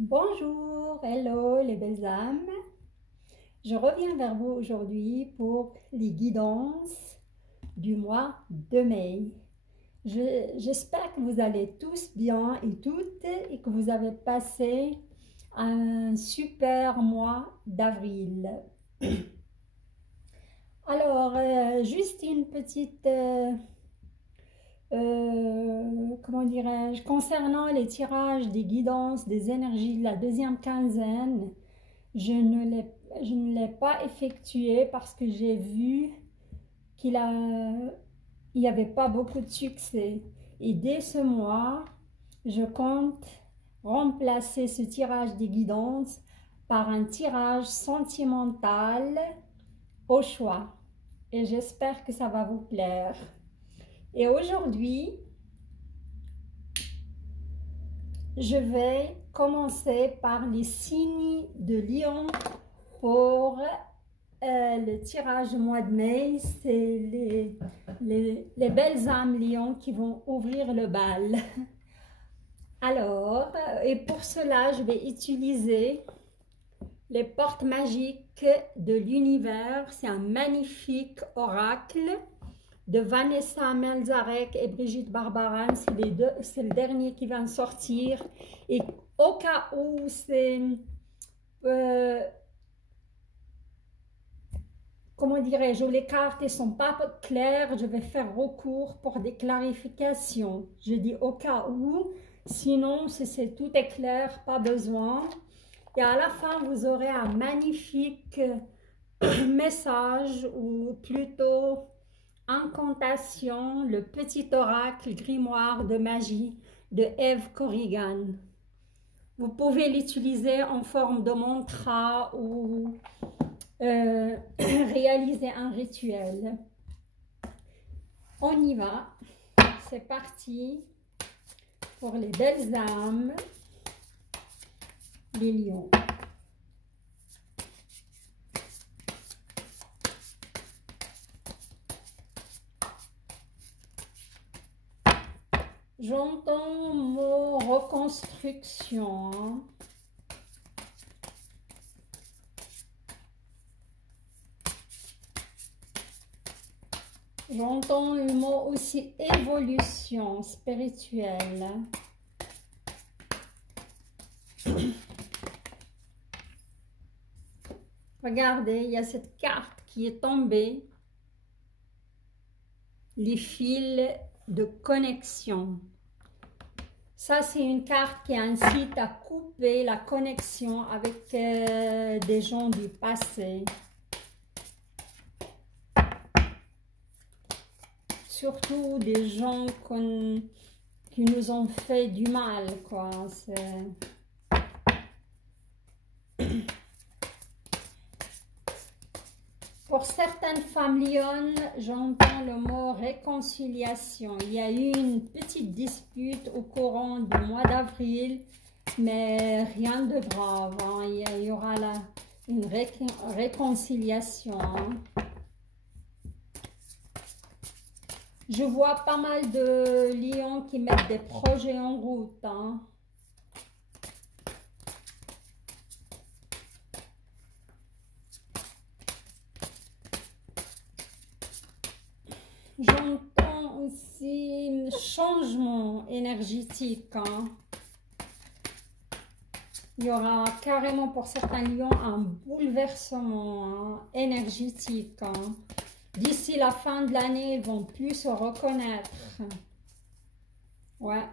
Bonjour, hello les belles âmes. Je reviens vers vous aujourd'hui pour les guidances du mois de mai. J'espère que vous allez tous bien et toutes et que vous avez passé un super mois d'avril. Alors, juste une petite, comment dirais-je, concernant les tirages des guidances des énergies de la deuxième quinzaine. Je ne l'ai pas effectué parce que j'ai vu il n'y avait pas beaucoup de succès. Et dès ce mois, je compte remplacer ce tirage des guidances par un tirage sentimental au choix. Et j'espère que ça va vous plaire. Et aujourd'hui, je vais commencer par les signes de Lion pour le tirage du mois de mai. C'est les belles âmes lions qui vont ouvrir le bal. Alors, et pour cela, je vais utiliser les portes magiques de l'univers. C'est un magnifique oracle de Vanessa Melzarek et Brigitte Barbaran. C'est le dernier qui vient de sortir. Et au cas où c'est... comment dirais-je, les cartes ne sont pas claires, je vais faire recours pour des clarifications. Je dis au cas où, sinon, si tout est clair, pas besoin. Et à la fin, vous aurez un magnifique message, ou plutôt incantation, le petit oracle grimoire de magie de Eve Corrigan. Vous pouvez l'utiliser en forme de mantra ou réaliser un rituel. On y va. C'est parti pour les belles âmes, les lions. J'entends mot reconstruction. J'entends le mot aussi évolution spirituelle. Regardez, il y a cette carte qui est tombée. Les fils de connexion. Ça, c'est une carte qui incite à couper la connexion avec des gens du passé. Surtout des gens qui nous ont fait du mal, quoi. Pour certaines femmes lionnes, j'entends le mot réconciliation. Il y a eu une petite dispute au courant du mois d'avril, mais rien de grave, hein. Il y aura là une réconciliation, hein. Je vois pas mal de lions qui mettent des projets en route, hein. J'entends aussi un changement énergétique, hein. Il y aura carrément pour certains lions un bouleversement, hein, énergétique, hein. D'ici la fin de l'année, ils vont plus se reconnaître. Ouais.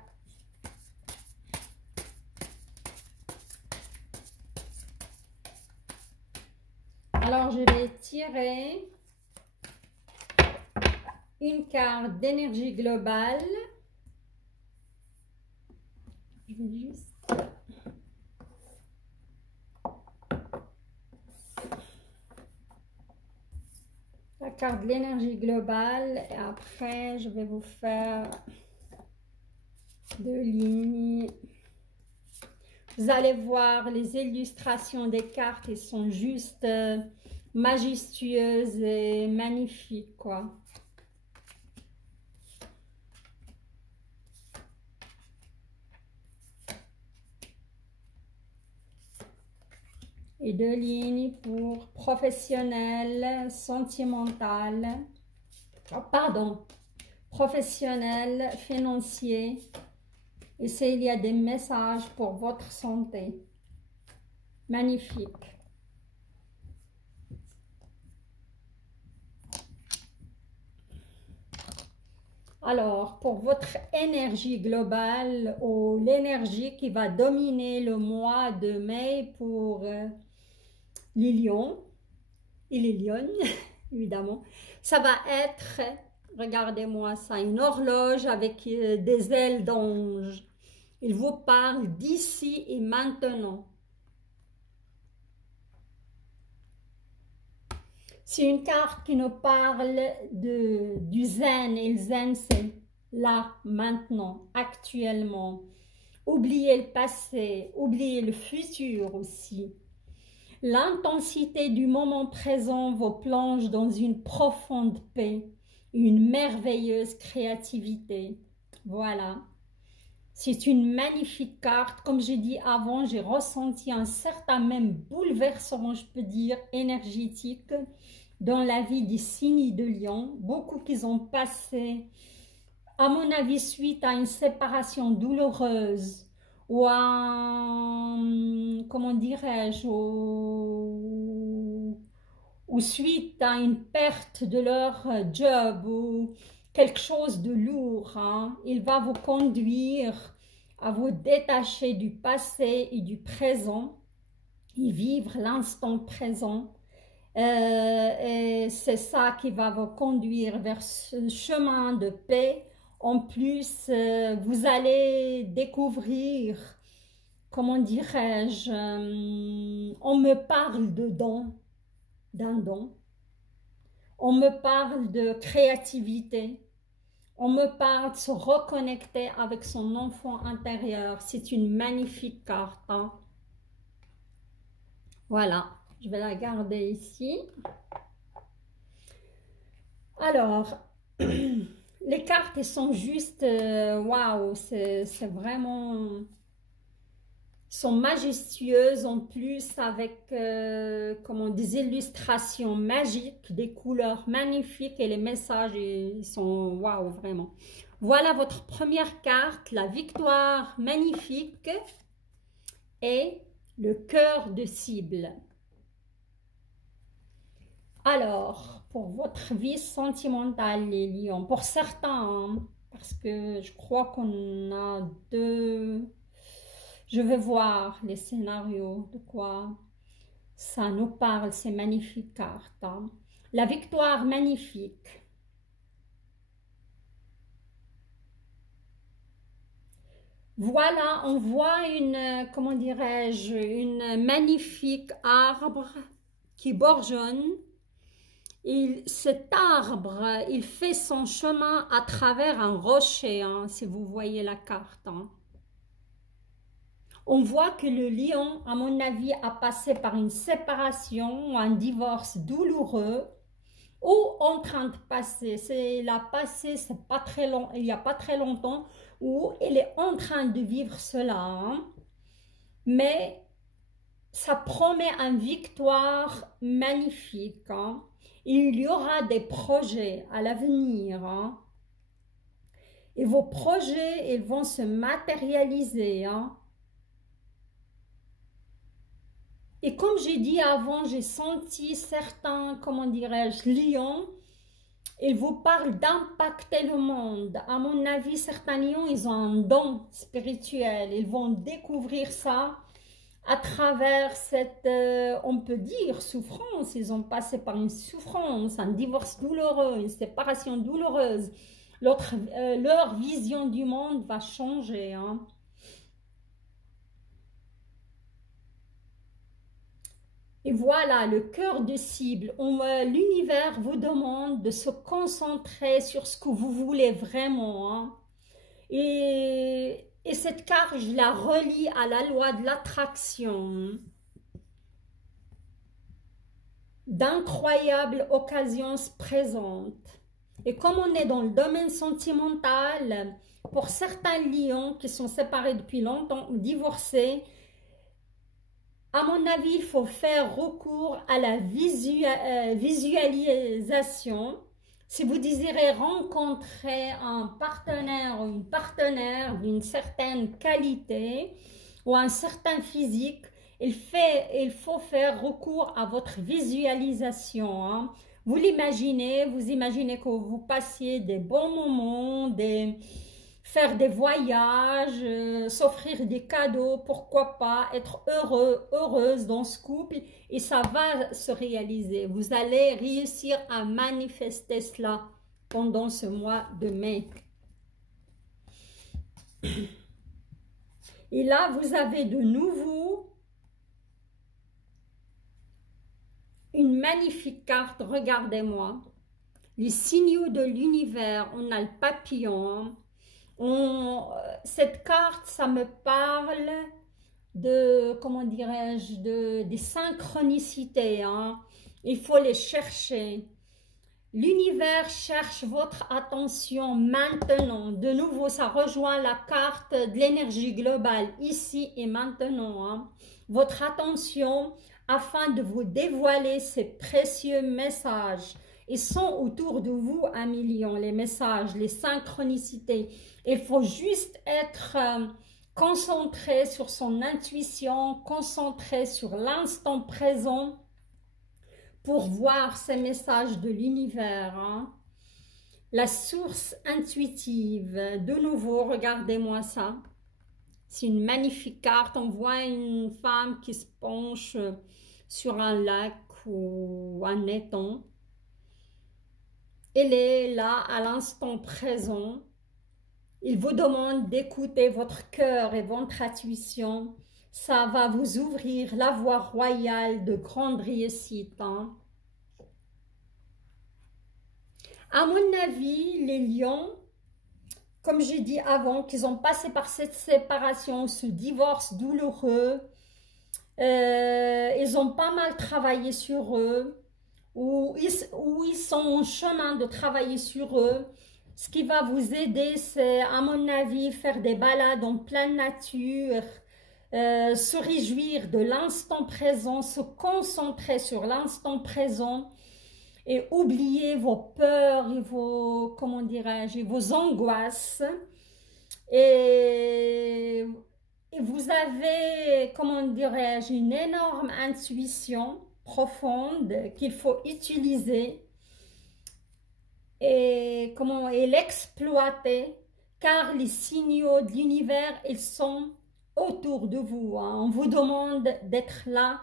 Alors, je vais tirer une carte d'énergie globale. Je vais juste... la carte de l'énergie globale. Et après, je vais vous faire deux lignes. Vous allez voir les illustrations des cartes, elles sont juste majestueuses et magnifiques, quoi. et 2 lignes pour professionnel, sentimental, pardon, professionnel, financier. Et il y a des messages pour votre santé. Magnifique. Alors, pour votre énergie globale ou l'énergie qui va dominer le mois de mai pour les lions et les lionnes, évidemment, ça va être, regardez-moi ça, une horloge avec des ailes d'ange. Il vous parle d'ici et maintenant. C'est une carte qui nous parle du zen, et le zen c'est là, maintenant, actuellement. Oubliez le passé, oubliez le futur aussi. L'intensité du moment présent vous plonge dans une profonde paix, une merveilleuse créativité. Voilà. C'est une magnifique carte. Comme j'ai dit avant, j'ai ressenti un certain même bouleversement, je peux dire, énergétique dans la vie des signes de Lion. Beaucoup qui ont passé, à mon avis, suite à une séparation douloureuse ou à, comment dirais-je, ou suite à une perte de leur job ou quelque chose de lourd, hein. Il va vous conduire à vous détacher du passé et du présent et vivre l'instant présent. Et c'est ça qui va vous conduire vers ce chemin de paix. En plus, vous allez découvrir, comment dirais-je, on me parle de don, d'un don. On me parle de créativité. On me parle de se reconnecter avec son enfant intérieur. C'est une magnifique carte, hein. Voilà, je vais la garder ici. Alors, les cartes, elles sont juste, waouh, c'est vraiment, sont majestueuses en plus avec comment, des illustrations magiques, des couleurs magnifiques et les messages ils sont waouh vraiment. Voilà votre première carte, la victoire magnifique et le cœur de cible. Alors, pour votre vie sentimentale les lions, pour certains, hein, parce que je crois qu'on a deux... Je vais voir les scénarios, de quoi ça nous parle, ces magnifiques cartes, hein. La victoire magnifique. Voilà, on voit une, comment dirais-je, une magnifique arbre qui bourgeonne. Cet arbre, il fait son chemin à travers un rocher, hein, si vous voyez la carte, hein. On voit que le lion, à mon avis, a passé par une séparation, un divorce douloureux, ou en train de passer. Il a passé, c'est pas très long, il n'y a pas très longtemps, où il est en train de vivre cela, hein. Mais ça promet une victoire magnifique, hein. Il y aura des projets à l'avenir, hein. Et vos projets, ils vont se matérialiser, hein. Et comme j'ai dit avant, j'ai senti certains, comment dirais-je, lions, ils vous parlent d'impacter le monde. À mon avis, certains lions, ils ont un don spirituel. Ils vont découvrir ça à travers cette, on peut dire, souffrance. Ils ont passé par une souffrance, un divorce douloureux, une séparation douloureuse. Leur vision du monde va changer, hein. Et voilà, le cœur de cible. L'univers vous demande de se concentrer sur ce que vous voulez vraiment, hein. Et cette carte, je la relie à la loi de l'attraction. D'incroyables occasions se présentent. Et comme on est dans le domaine sentimental, pour certains lions qui sont séparés depuis longtemps ou divorcés, À mon avis, il faut faire recours à la visualisation. Si vous désirez rencontrer un partenaire ou une partenaire d'une certaine qualité ou un certain physique, il faut faire recours à votre visualisation. Hein. Vous l'imaginez, vous imaginez que vous passiez des bons moments, faire des voyages, s'offrir des cadeaux, pourquoi pas, être heureux, heureuse dans ce couple et ça va se réaliser. Vous allez réussir à manifester cela pendant ce mois de mai. Et là, vous avez de nouveau une magnifique carte, regardez-moi. Les signaux de l'univers, on a le papillon. Cette carte, ça me parle de, comment dirais-je, des synchronicités. Hein. Il faut les chercher. L'univers cherche votre attention maintenant. De nouveau, ça rejoint la carte de l'énergie globale, ici et maintenant. Hein. Votre attention afin de vous dévoiler ces précieux messages. Ils sont autour de vous un million, les messages, les synchronicités. Il faut juste être concentré sur son intuition, concentré sur l'instant présent pour voir ces messages de l'univers. Hein. La source intuitive, de nouveau, regardez-moi ça. C'est une magnifique carte. On voit une femme qui se penche sur un lac ou un étang. Elle est là à l'instant présent. Il vous demande d'écouter votre cœur et votre intuition. Ça va vous ouvrir la voie royale de grande réussite. Hein. À mon avis, les lions, comme j'ai dit avant, qu'ils ont passé par cette séparation, ce divorce douloureux, ils ont pas mal travaillé sur eux, ou ils sont en chemin de travailler sur eux. Ce qui va vous aider, c'est, à mon avis, faire des balades en pleine nature, se réjouir de l'instant présent, se concentrer sur l'instant présent et oublier vos peurs et vos, comment dirais-je, vos angoisses. Et vous avez, comment dirais-je, une énorme intuition profonde qu'il faut utiliser et l'exploiter, car les signaux de l'univers, ils sont autour de vous. Hein. On vous demande d'être là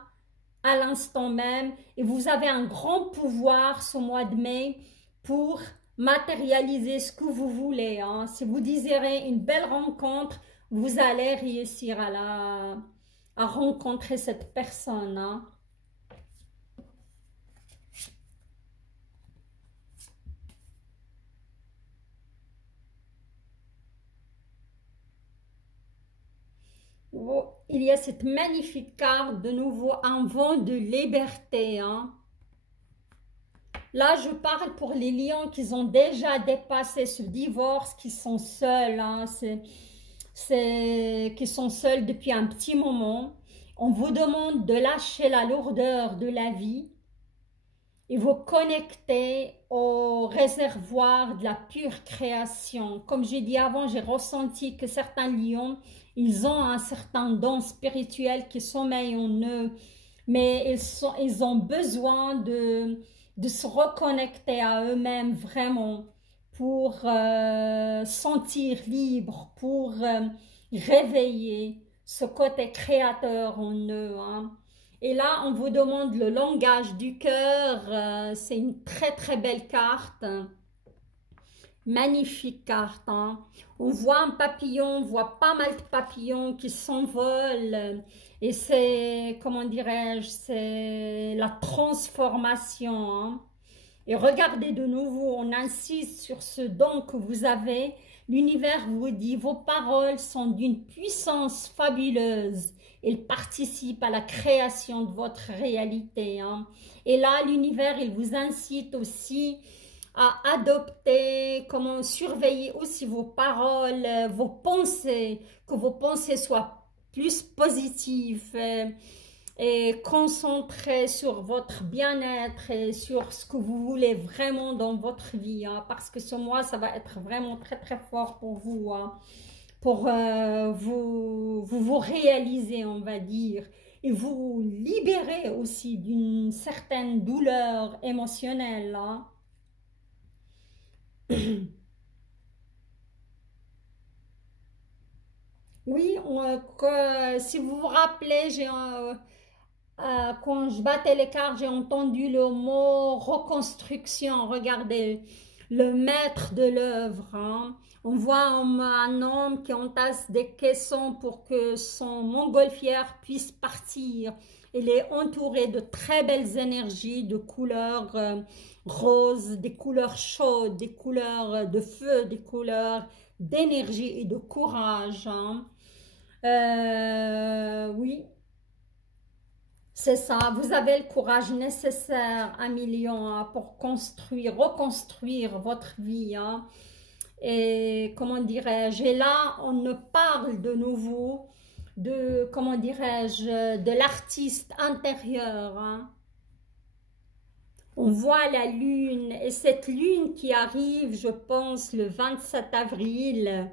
à l'instant même et vous avez un grand pouvoir ce mois de mai pour matérialiser ce que vous voulez. Hein. Si vous désirez une belle rencontre, vous allez réussir à rencontrer cette personne. Hein. Il y a cette magnifique carte, de nouveau, un vent de liberté. Hein. Là, je parle pour les lions qui ont déjà dépassé ce divorce, qui sont seuls, hein. Qui sont seuls depuis un petit moment. On vous demande de lâcher la lourdeur de la vie et vous connecter au réservoir de la pure création. Comme j'ai dit avant, j'ai ressenti que certains lions, ils ont un certain don spirituel qui sommeille en eux, mais ils ont besoin de se reconnecter à eux-mêmes vraiment pour sentir libre, pour réveiller ce côté créateur en eux. Hein. Et là, on vous demande le langage du cœur. C'est une très très belle carte. Magnifique carte. Hein. On voit un papillon, on voit pas mal de papillons qui s'envolent. Et c'est, comment dirais-je, c'est la transformation. Hein. Et regardez de nouveau, on insiste sur ce don que vous avez. L'univers vous dit, vos paroles sont d'une puissance fabuleuse. Ils participent à la création de votre réalité. Hein. Et là, l'univers, il vous incite aussi à adopter, comment surveiller aussi vos paroles, vos pensées, que vos pensées soient plus positives. et concentrez sur votre bien-être et sur ce que vous voulez vraiment dans votre vie, hein, parce que ce mois, ça va être vraiment très très fort pour vous, hein, pour vous réaliser, on va dire, et vous libérer aussi d'une certaine douleur émotionnelle, hein. Oui, si vous vous rappelez, quand je battais les cartes, j'ai entendu le mot reconstruction. Regardez, le maître de l'œuvre, hein. On voit un homme qui entasse des caissons pour que son montgolfière puisse partir. Il est entouré de très belles énergies, de couleurs roses, des couleurs chaudes, des couleurs de feu, des couleurs d'énergie et de courage, hein. Oui, c'est ça. Vous avez le courage nécessaire, un million, hein, pour construire, reconstruire votre vie, hein. Et comment dirais-je, et là, on ne parle de nouveau de, comment dirais-je, de l'artiste intérieur, hein. On voit la lune, et cette lune qui arrive, je pense, le 27 avril,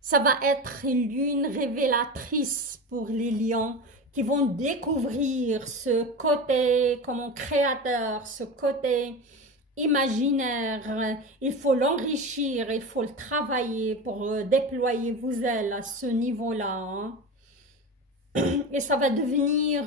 ça va être une lune révélatrice pour les lions qui vont découvrir ce côté comme créateur, ce côté imaginaire. Il faut l'enrichir, il faut le travailler pour déployer vos ailes à ce niveau-là, hein. Et ça va devenir...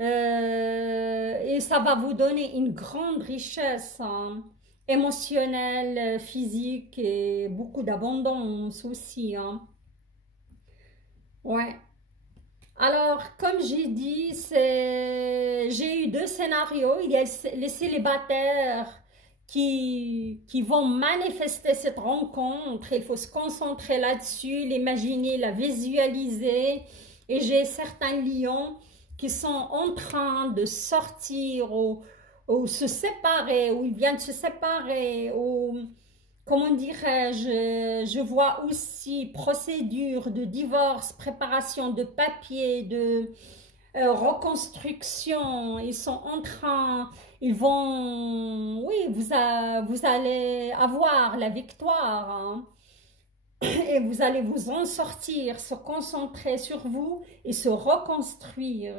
et ça va vous donner une grande richesse, hein, émotionnelle, physique et beaucoup d'abondance aussi, hein. Ouais. Alors, comme j'ai dit, j'ai eu deux scénarios. Il y a les célibataires qui vont manifester cette rencontre. Il faut se concentrer là-dessus, l'imaginer, la visualiser. Et j'ai certains lions qui sont en train de sortir ou se séparer, ou ils viennent de se séparer, ou comment dirais-je, je vois aussi procédure de divorce, préparation de papier, de reconstruction. Ils sont en train, ils vont, oui, vous allez avoir la victoire, hein. Et vous allez vous en sortir, se concentrer sur vous et se reconstruire.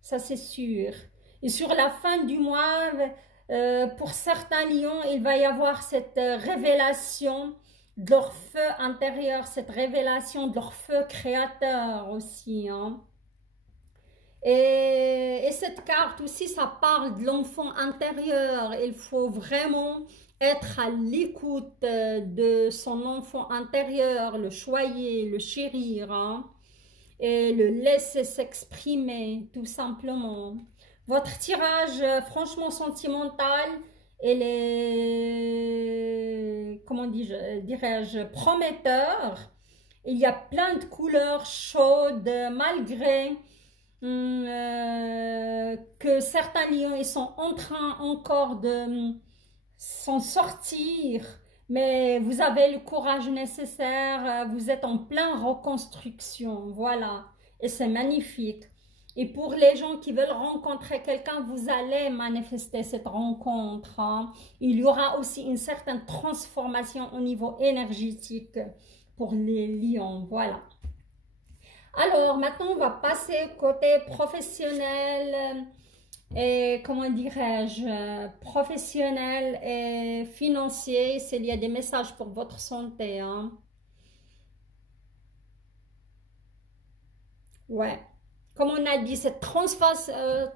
Ça, c'est sûr. Et sur la fin du mois, pour certains lions, il va y avoir cette révélation de leur feu intérieur, cette révélation de leur feu créateur aussi, hein. Et cette carte aussi, ça parle de l'enfant intérieur. Il faut vraiment être à l'écoute de son enfant intérieur, le choyer, le chérir, hein, et le laisser s'exprimer, tout simplement. Votre tirage, franchement sentimental, il est, comment dirais-je, prometteur. Il y a plein de couleurs chaudes, malgré que certains lions ils sont en train encore de s'en sortir, mais vous avez le courage nécessaire, vous êtes en pleine reconstruction, voilà, et c'est magnifique. Et pour les gens qui veulent rencontrer quelqu'un, vous allez manifester cette rencontre, hein. Il y aura aussi une certaine transformation au niveau énergétique pour les lions, voilà. Alors, maintenant, on va passer côté professionnel et, comment dirais-je, professionnel et financier, s'il y a des messages pour votre santé, hein. Ouais. Comme on a dit, cette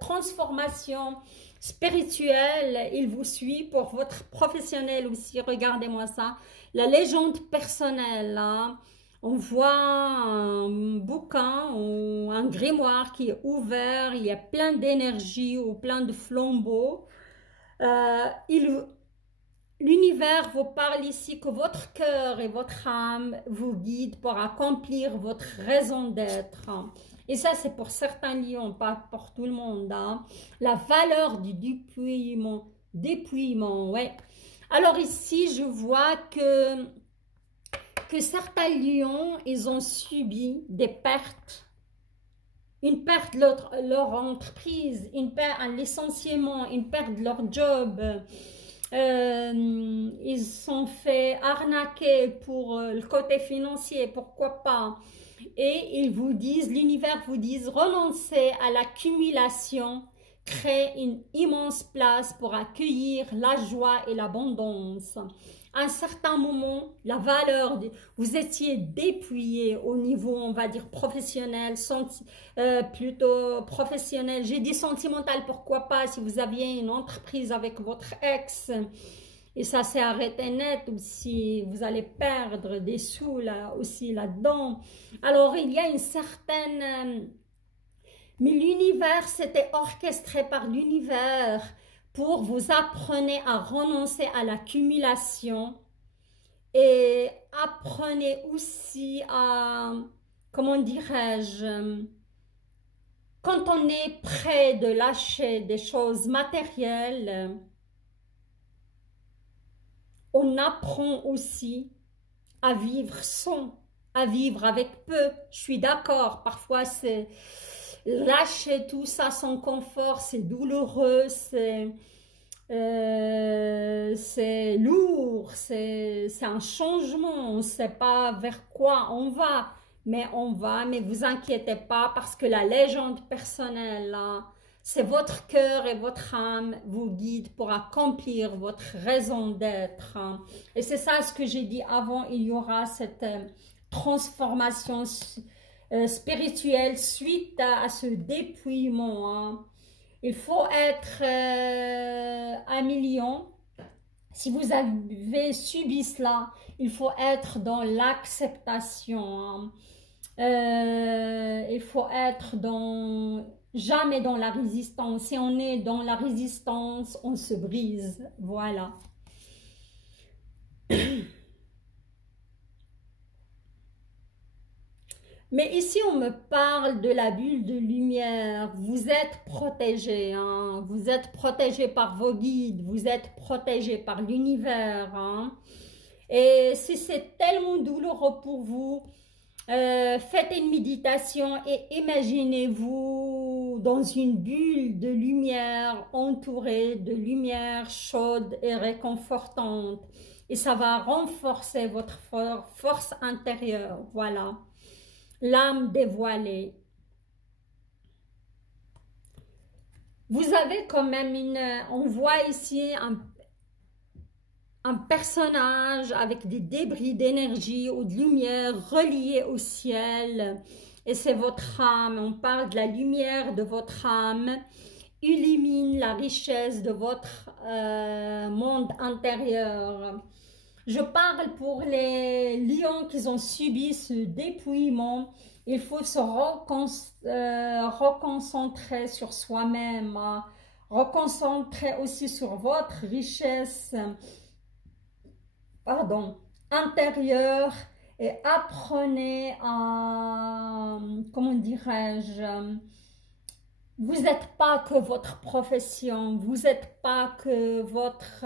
transformation spirituelle, il vous suit pour votre professionnel aussi. Regardez-moi ça. La légende personnelle, hein. On voit un bouquin ou un grimoire qui est ouvert, il y a plein d'énergie ou plein de flambeaux. Euh, il- L'univers vous parle ici que votre cœur et votre âme vous guident pour accomplir votre raison d'être. Et ça, c'est pour certains lions, pas pour tout le monde, hein. La valeur du dépouillement, ouais. Alors ici, je vois que certains lions, ils ont subi des pertes Ils perdent leur entreprise, ils perdent un licenciement, ils perdent leur job. Ils sont fait arnaquer pour le côté financier, pourquoi pas. Et ils vous disent, l'univers vous dit, renoncez à l'accumulation, créez une immense place pour accueillir la joie et l'abondance. À un certain moment, la valeur, vous étiez dépouillé au niveau, on va dire, professionnel, plutôt professionnel. J'ai dit sentimental, pourquoi pas, si vous aviez une entreprise avec votre ex, et ça s'est arrêté net, ou si vous allez perdre des sous là aussi là-dedans. Alors, il y a une certaine... mais l'univers, c'était orchestré par l'univers pour vous apprenez à renoncer à l'accumulation et apprenez aussi à, comment dirais-je, quand on est prêt de lâcher des choses matérielles, on apprend aussi à vivre sans, à vivre avec peu. Je suis d'accord, parfois c'est lâcher tout ça sans confort, c'est douloureux, c'est lourd, c'est un changement, on ne sait pas vers quoi on va, mais vous inquiétez pas parce que la légende personnelle, là, c'est votre cœur et votre âme vous guident pour accomplir votre raison d'être. Et c'est ça ce que j'ai dit avant, il y aura cette transformation spirituelle suite à ce dépouillement. Il faut être 1 million. Si vous avez subi cela, il faut être dans l'acceptation. Il faut être jamais dans la résistance. Si on est dans la résistance, on se brise. Voilà. Mais ici, on me parle de la bulle de lumière. Vous êtes protégé, hein? Vous êtes protégé par vos guides, vous êtes protégé par l'univers. Hein? Et si c'est tellement douloureux pour vous, faites une méditation et imaginez-vous dans une bulle de lumière entourée de lumière chaude et réconfortante. Et ça va renforcer votre force intérieure. Voilà. L'âme dévoilée. Vous avez quand même on voit ici un personnage avec des débris d'énergie ou de lumière reliés au ciel. Et c'est votre âme. On parle de la lumière de votre âme. Illumine la richesse de votre monde intérieur. Je parle pour les lions qui ont subi ce dépouillement. Il faut se reconcentrer sur soi-même, reconcentrer aussi sur votre richesse intérieure et apprenez à, comment dirais-je, vous n'êtes pas que votre profession, vous n'êtes pas que votre...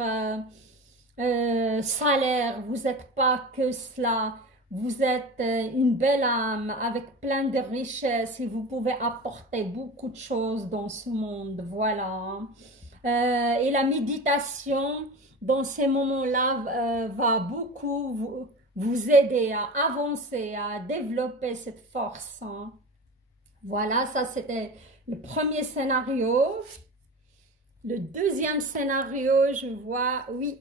salaire, vous n'êtes pas que cela, vous êtes une belle âme avec plein de richesses et vous pouvez apporter beaucoup de choses dans ce monde, voilà. Et la méditation dans ces moments-là va beaucoup vous aider à avancer, à développer cette force. Hein. Voilà, ça c'était le premier scénario. Le deuxième scénario, je vois, oui.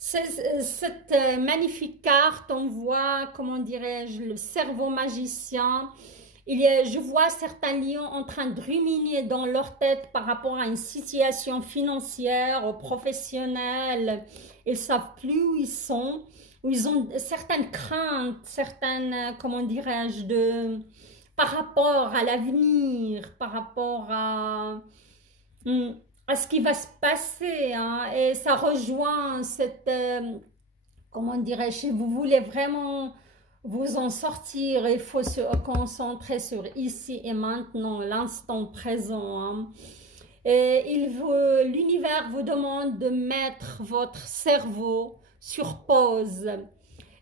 Cette magnifique carte, on voit, comment dirais-je, le cerveau magicien. Je vois certains lions en train de ruminer dans leur tête par rapport à une situation financière ou professionnelle. Ils ne savent plus où ils sont, où ils ont certaines craintes, certaines, comment dirais-je, par rapport à l'avenir, par rapport à ce qui va se passer, hein, et ça rejoint cette, comment dirais-je, si vous voulez vraiment vous en sortir, il faut se concentrer sur ici et maintenant, l'instant présent. Hein. Et l'univers vous demande de mettre votre cerveau sur pause.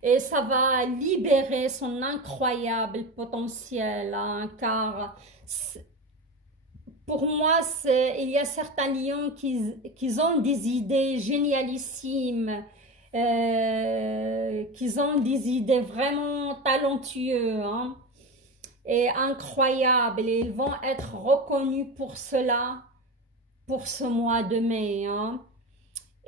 et ça va libérer son incroyable potentiel, hein, car pour moi, il y a certains lions qui ont des idées génialissimes, qui ont des idées vraiment talentueuses, hein, et incroyables, et ils vont être reconnus pour cela, pour ce mois de mai, hein.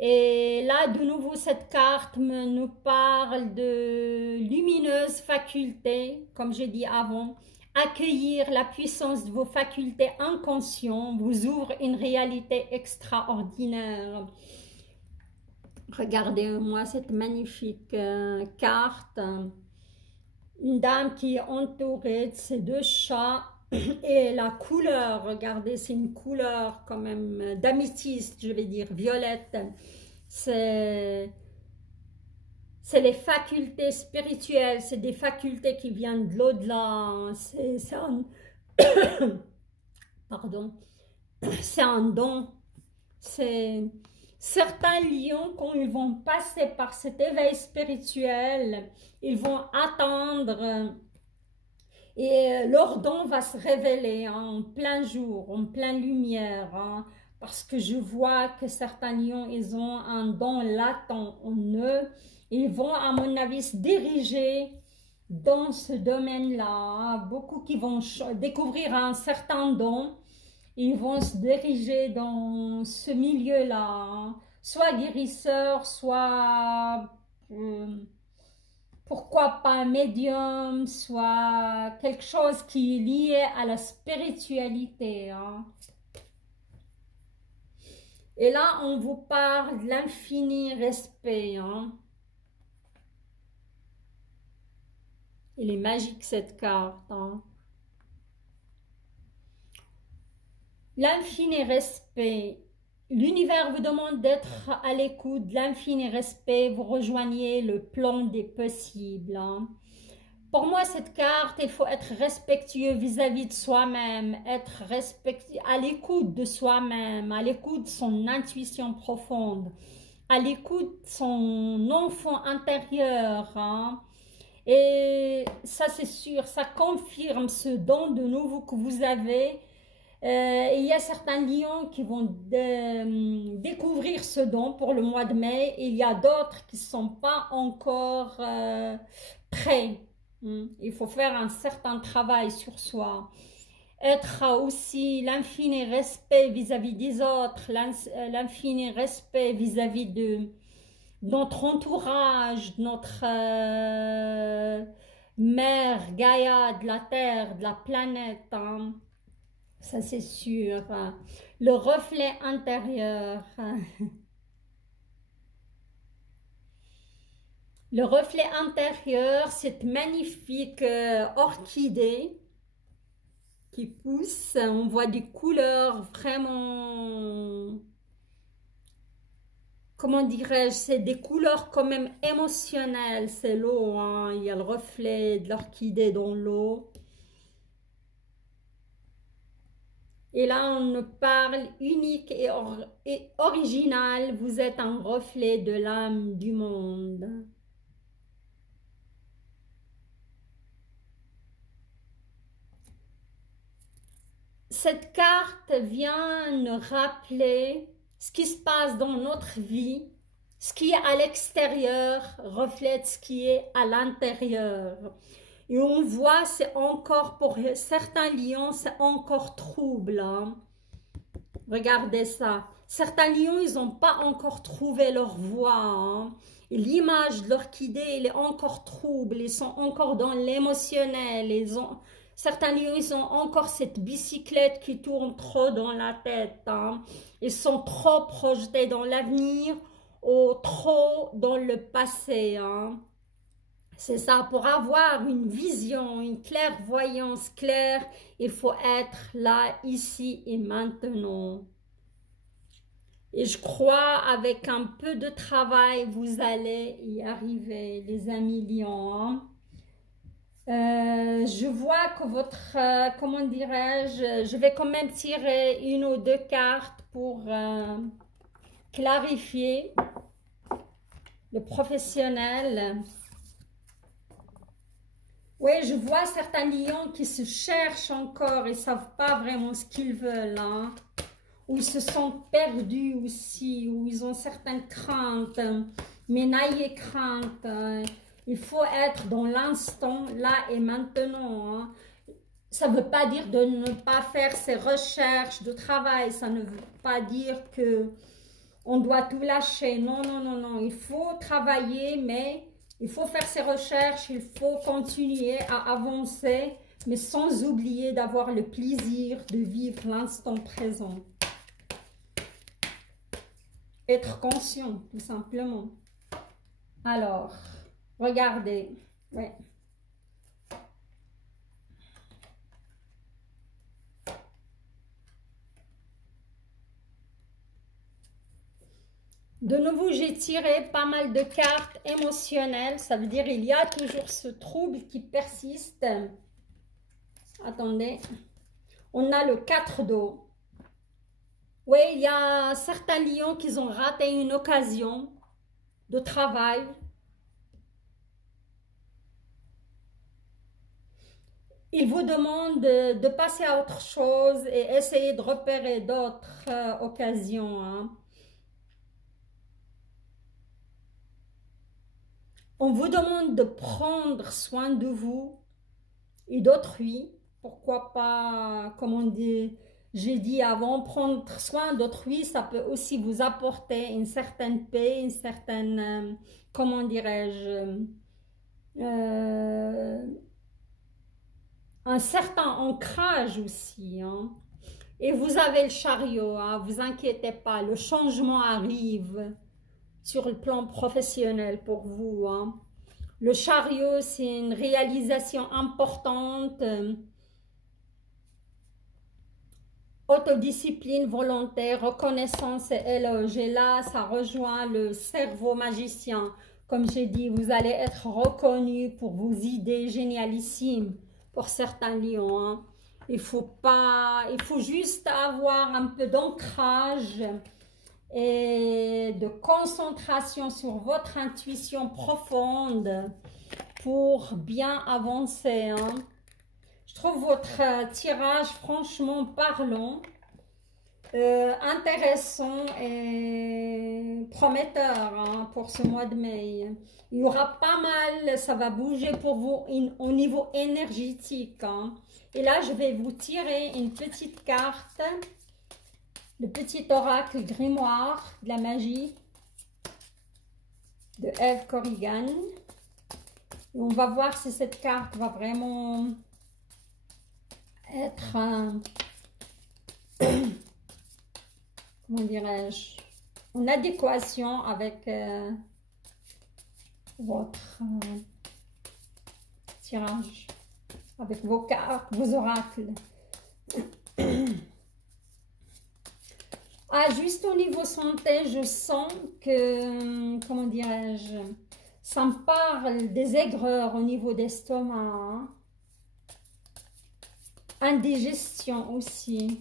Et là, de nouveau, cette carte nous parle de lumineuses facultés, comme j'ai dit avant. Accueillir la puissance de vos facultés inconscientes vous ouvre une réalité extraordinaire. Regardez-moi cette magnifique carte. Une dame qui est entourée de ses deux chats. Et la couleur, regardez, c'est une couleur quand même d'améthyste, je vais dire, violette. C'est les facultés spirituelles, c'est des facultés qui viennent de l'au-delà. Pardon, c'est un don. C'est certains lions, quand ils vont passer par cet éveil spirituel, ils vont attendre. Et leur don va se révéler, hein, en plein jour, en pleine lumière, hein, parce que je vois que certains lions, ils ont un don latent en eux. Ils vont, à mon avis, se diriger dans ce domaine-là, hein. Beaucoup qui vont découvrir un certain don, ils vont se diriger dans ce milieu-là, hein, soit guérisseur, soit... pourquoi pas un médium, soit quelque chose qui est lié à la spiritualité, hein. Et là, on vous parle de l'infini respect, hein. Il est magique cette carte, hein. L'infini respect. L'univers vous demande d'être à l'écoute de l'infini respect, vous rejoignez le plan des possibles, hein. Pour moi, cette carte, il faut être respectueux vis-à-vis de soi-même, être à l'écoute de soi-même, à l'écoute de son intuition profonde, à l'écoute de son enfant intérieur, hein. Et ça, c'est sûr, ça confirme ce don de nouveau que vous avez. Il y a certains lions qui vont découvrir ce don pour le mois de mai. Et il y a d'autres qui ne sont pas encore prêts. Il faut faire un certain travail sur soi. Être aussi l'infini respect vis-à-vis des autres, l'infini respect vis-à-vis de notre entourage, notre mère Gaïa, de la Terre, de la planète, hein. Ça c'est sûr. Le reflet intérieur. Le reflet intérieur, cette magnifique orchidée qui pousse. On voit des couleurs vraiment, comment dirais-je, c'est des couleurs quand même émotionnelles. C'est l'eau, hein. Il y a le reflet de l'orchidée dans l'eau. Et là, on nous parle unique et original. Vous êtes un reflet de l'âme du monde. Cette carte vient nous rappeler ce qui se passe dans notre vie. Ce qui est à l'extérieur reflète ce qui est à l'intérieur. Et on voit, c'est encore, pour certains lions, c'est encore trouble, hein. Regardez ça. Certains lions, ils n'ont pas encore trouvé leur voie, hein. L'image de l'orchidée, elle est encore trouble. Ils sont encore dans l'émotionnel. Certains lions, ils ont encore cette bicyclette qui tourne trop dans la tête, hein. Ils sont trop projetés dans l'avenir ou trop dans le passé, hein. C'est ça, pour avoir une vision, une clairvoyance claire, il faut être là, ici et maintenant. Et je crois, avec un peu de travail, vous allez y arriver, les amis lions, hein. Je vois que votre, comment dirais-je, je vais quand même tirer une ou deux cartes pour clarifier le professionnel. Oui, je vois certains lions qui se cherchent encore et ne savent pas vraiment ce qu'ils veulent, hein. Ou ils se sentent perdus aussi, ou ils ont certaines craintes, mais n'ayez crainte. Il faut être dans l'instant, là et maintenant, hein. Ça ne veut pas dire de ne pas faire ses recherches de travail, ça ne veut pas dire que on doit tout lâcher. Non, non, non, non. Il faut travailler, mais il faut faire ses recherches, il faut continuer à avancer, mais sans oublier d'avoir le plaisir de vivre l'instant présent. Être conscient, tout simplement. Alors, regardez. Ouais. De nouveau, j'ai tiré pas mal de cartes émotionnelles. Ça veut dire qu'il y a toujours ce trouble qui persiste. Attendez. On a le 4 d'eau. Oui, il y a certains lions qui ont raté une occasion de travail. Ils vous demandent de passer à autre chose et essayer de repérer d'autres occasions, hein. On vous demande de prendre soin de vous et d'autrui. Pourquoi pas, comme on dit, j'ai dit avant, prendre soin d'autrui, ça peut aussi vous apporter une certaine paix, une certaine, comment dirais-je, un certain ancrage aussi, hein. Et vous avez le chariot, hein, vous inquiétez pas, le changement arrive sur le plan professionnel pour vous, hein. Le chariot, c'est une réalisation importante, autodiscipline volontaire, reconnaissance et éloge. Et là, ça rejoint le cerveau magicien. Comme j'ai dit, vous allez être reconnu pour vos idées génialissimes pour certains lions, hein. Il faut juste avoir un peu d'ancrage et de concentration sur votre intuition profonde pour bien avancer, hein. Je trouve votre tirage franchement parlant, intéressant et prometteur, hein, pour ce mois de mai. Il y aura pas mal, ça va bouger pour vous au niveau énergétique, hein. Et là, je vais vous tirer une petite carte, le petit oracle grimoire de la magie de Eve Corrigan. Et on va voir si cette carte va vraiment être, comment dirais-je, en adéquation avec votre tirage, avec vos cartes, vos oracles. Ah, juste au niveau santé, je sens que, comment dirais-je, ça me parle des aigreurs au niveau d'estomac, hein. Indigestion aussi.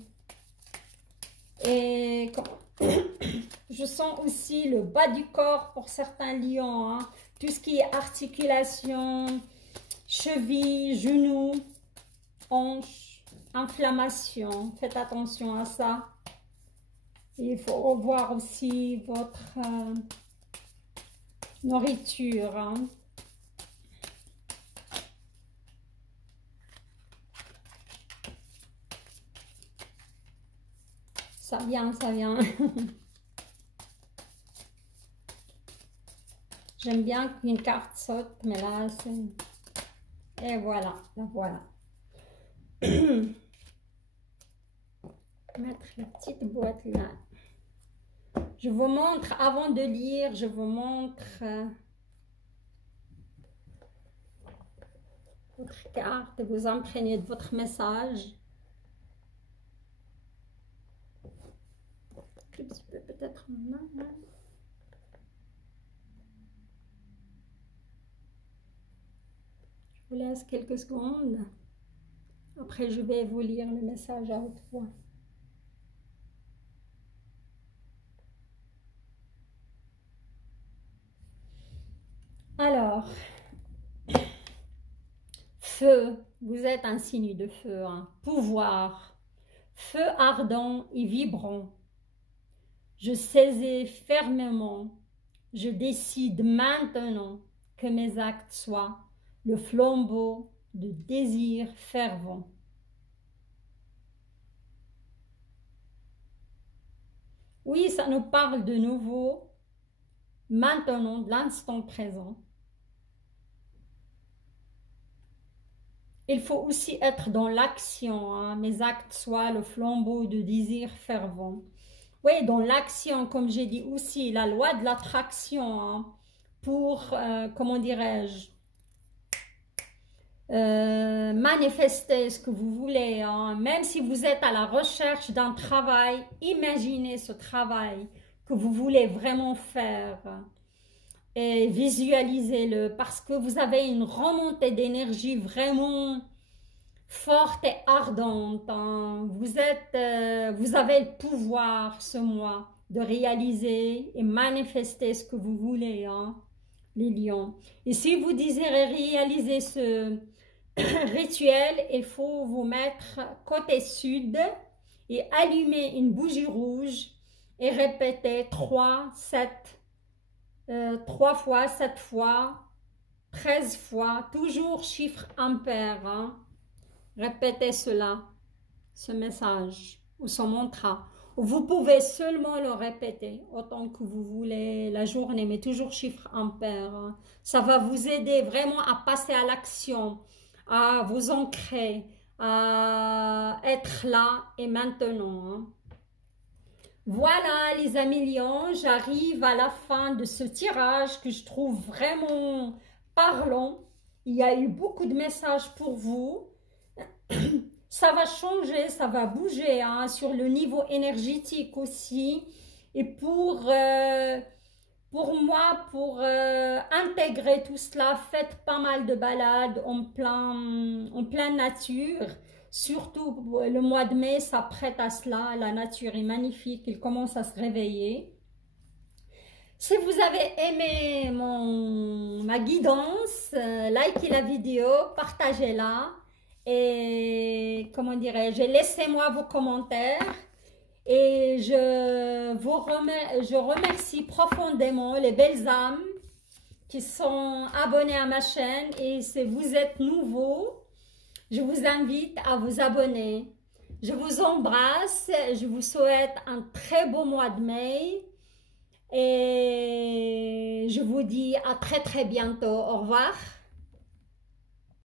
Et je sens aussi le bas du corps pour certains lions, hein. Tout ce qui est articulation, cheville, genoux, hanches, inflammation. Faites attention à ça. Il faut revoir aussi votre nourriture, hein. Ça vient, ça vient. J'aime bien qu'une carte saute, mais là, c'est... Et voilà, la voilà. Mettre la petite boîte là. Je vous montre, avant de lire, je vous montre votre carte et vous imprégnez de votre message. Un petit peu peut-être maintenant. Je vous laisse quelques secondes. Après, je vais vous lire le message à haute voix. Alors, Feu, vous êtes un signe de feu, hein. Pouvoir, feu ardent et vibrant. Je saisis fermement, je décide maintenant que mes actes soient le flambeau de désir fervent. Oui, ça nous parle de nouveau, maintenant, de l'instant présent. Il faut aussi être dans l'action, hein. Mes actes soient le flambeau de désir fervent. Oui, dans l'action, comme j'ai dit aussi, la loi de l'attraction, hein, pour, comment dirais-je, manifester ce que vous voulez, hein. Même si vous êtes à la recherche d'un travail, imaginez ce travail que vous voulez vraiment faire et visualisez-le parce que vous avez une remontée d'énergie vraiment forte et ardente, hein. Vous avez le pouvoir ce mois de réaliser et manifester ce que vous voulez, hein, les lions. Et si vous désirez réaliser ce rituel, il faut vous mettre côté sud et allumer une bougie rouge et répéter 3 fois, 7 fois, 13 fois, toujours chiffre impair, hein. Répétez cela, ce message ou ce mantra. Vous pouvez seulement le répéter autant que vous voulez la journée, mais toujours chiffre impair, hein. Ça va vous aider vraiment à passer à l'action, à vous ancrer, à être là et maintenant, hein. Voilà les amis lions, j'arrive à la fin de ce tirage que je trouve vraiment parlant. Il y a eu beaucoup de messages pour vous. Ça va changer, ça va bouger, hein, sur le niveau énergétique aussi. Et pour moi, pour intégrer tout cela, faites pas mal de balades en pleine nature. Surtout le mois de mai s'apprête à cela, la nature est magnifique, il commence à se réveiller. Si vous avez aimé ma guidance, likez la vidéo, partagez-la et comment dirais-je, laissez-moi vos commentaires. Et je remercie profondément les belles âmes qui sont abonnées à ma chaîne. Et si vous êtes nouveau, je vous invite à vous abonner. Je vous embrasse, je vous souhaite un très beau mois de mai. Et je vous dis à très bientôt. Au revoir.